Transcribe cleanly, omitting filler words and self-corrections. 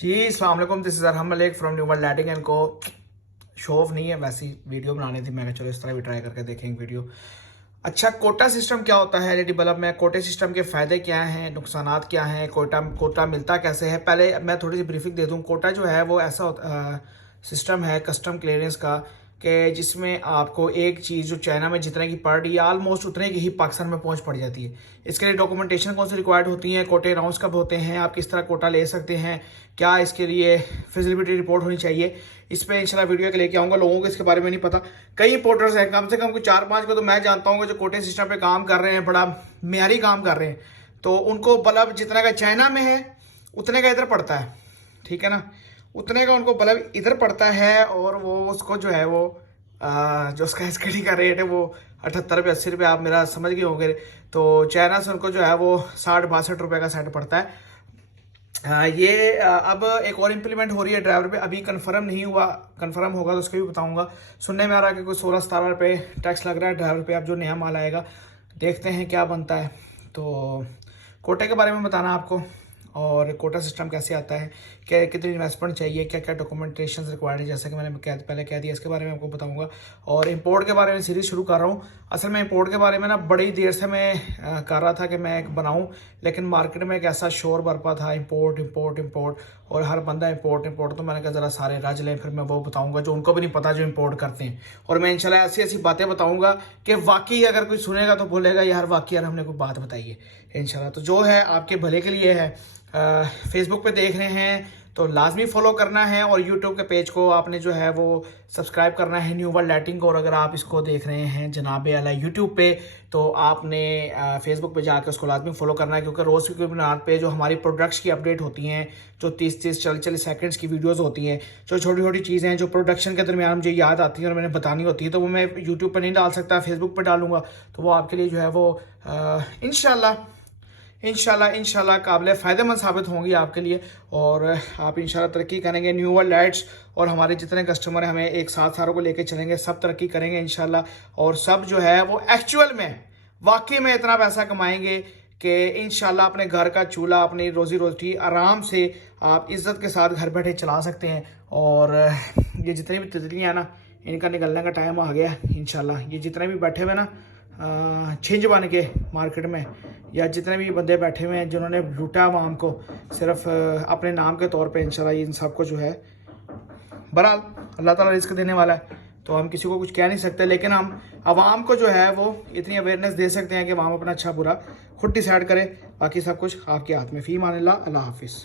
जी अस्सलाम वालेकुम, this is Arham Malik from new world lighting and co. Show off नहीं है, वैसी वीडियो बनानी थी। मैंने चलो इस तरह भी ट्राई करके देखेंगे वीडियो। अच्छा, कोटा सिस्टम क्या होता है एलईडी बल्ब में? कोटे सिस्टम के फ़ायदे क्या हैं, नुकसानात क्या हैं, कोटा कोटा मिलता कैसे है? पहले मैं थोड़ी सी ब्रीफिंग दे दूँ। कोटा जो है वो ऐसा सिस्टम है कस्टम क्लियरेंस का, कि जिसमें आपको एक चीज़ जो चाइना में जितने की पड़ रही है ऑलमोस्ट उतने की ही पाकिस्तान में पहुंच पड़ जाती है। इसके लिए डॉक्यूमेंटेशन कौन सी रिक्वायर्ड होती है, कोटे राउंड्स कब होते हैं, आप किस तरह कोटा ले सकते हैं, क्या इसके लिए फिजिबिलिटी रिपोर्ट होनी चाहिए, इस पर इंशाल्लाह वीडियो के लेके आऊँगा। लोगों को इसके बारे में नहीं पता। कई इंपोर्टर्स हैं, कम से कम कुछ 4-5 को तो मैं जानता हूँ जो कोटे सिस्टम पर काम कर रहे हैं, बड़ा मेयारी काम कर रहे हैं। तो उनको बल्ब जितना का चाइना में है उतने का इधर पड़ता है, ठीक है ना, उतने का उनको बल्ब इधर पड़ता है। और वो उसको जो है वो जो उसका एसकेडी का रेट है वो 78-80 रुपये, आप मेरा समझ गए होंगे। तो चाइना से उनको जो है वो 60-62 रुपये का सेट पड़ता है। ये अब एक और इम्प्लीमेंट हो रही है ड्राइवर पे, अभी कंफर्म नहीं हुआ, कंफर्म होगा तो उसको भी बताऊंगा। सुनने में आ रहा है कि कोई 16-17 रुपये टैक्स लग रहा है ड्राइवर पे, अब जो नया माल आएगा देखते हैं क्या बनता है। तो कोटे के बारे में बताना आपको, और कोटा सिस्टम कैसे आता है, क्या कितनी इन्वेस्टमेंट चाहिए, क्या क्या डॉक्यूमेंटेशन रिक्वायर्ड है, जैसा कि मैंने पहले कह दिया, इसके बारे में आपको बताऊंगा। और इंपोर्ट के बारे में सीरीज शुरू कर रहा हूँ। असल में इंपोर्ट के बारे में ना बड़ी देर से मैं कर रहा था कि मैं एक बनाऊँ, लेकिन मार्केट में एक ऐसा शोर बरपा था इंपोर्ट इंपोर्ट इंपोर्ट, और हर बंदा इंपोर्ट इंपोर्ट। तो मैंने कहा ज़रा सारे रज लें, फिर मैं वो बताऊँगा जो उनको भी नहीं पता जो इंपोर्ट करते हैं। और मैं इंशाल्लाह ऐसी ऐसी बातें बताऊँगा कि वाकई अगर कोई सुनेगा तो बोलेगा यार वाकई यार हमने कोई बात बताई है इंशाल्लाह। तो जो है आपके भले के लिए है। फेसबुक पे देख रहे हैं तो लाजमी फॉलो करना है, और यूट्यूब के पेज को आपने जो है वो सब्सक्राइब करना है, न्यू वर्ल्ड लाइटिंग को। और अगर आप इसको देख रहे हैं जनाब अला यूट्यूब पे, तो आपने फेसबुक पे जाकर उसको लाजमी फॉलो करना है, क्योंकि रोज़ की बुनियाद पे जो हमारी प्रोडक्ट्स की अपडेट होती हैं, जो 30-30 40-40 सेकंड्स की वीडियोस होती हैं, जो छोटी छोटी चीज़ें हैं जो प्रोडक्शन के दरमियान मुझे याद आती हैं और मैंने बतानी होती है, तो वो मैं यूट्यूब पर नहीं डाल सकता, फेसबुक पर डालूंगा। तो वो आपके लिए जो है वो इंशाल्लाह काबिल फ़ायदेमंद साबित होंगी आपके लिए, और आप इंशाल्लाह तरक्की करेंगे। न्यू वर्ल्ड लाइट्स और हमारे जितने कस्टमर हैं, हमें एक साथ सारों को लेके चलेंगे, सब तरक्की करेंगे इंशाल्लाह। और सब जो है वो एक्चुअल में वाकई में इतना पैसा कमाएंगे कि इंशाल्लाह अपने घर का चूल्हा, अपनी रोज़ी रोटी आराम से आप इज़्ज़त के साथ घर बैठे चला सकते हैं। और ये जितनी भी तितलियाँ हैं ना, इनका निकलने का टाइम आ गया इंशाल्लाह। ये जितने भी बैठे हुए ना छिंज बन के मार्केट में, या जितने भी बंदे बैठे हुए हैं जिन्होंने लूटा आवाम को सिर्फ अपने नाम के तौर पे, इंशाल्लाह इन सबको जो है बहरहाल अल्लाह ताला रिस्क देने वाला है, तो हम किसी को कुछ कह नहीं सकते। लेकिन हम आवाम को जो है वो इतनी अवेयरनेस दे सकते हैं कि आवाम अपना अच्छा बुरा खुद डिसाइड करे। बाकी सब कुछ आपके हाथ में। फ़ी मान अल्लाह, अल्लाह हाफिज़।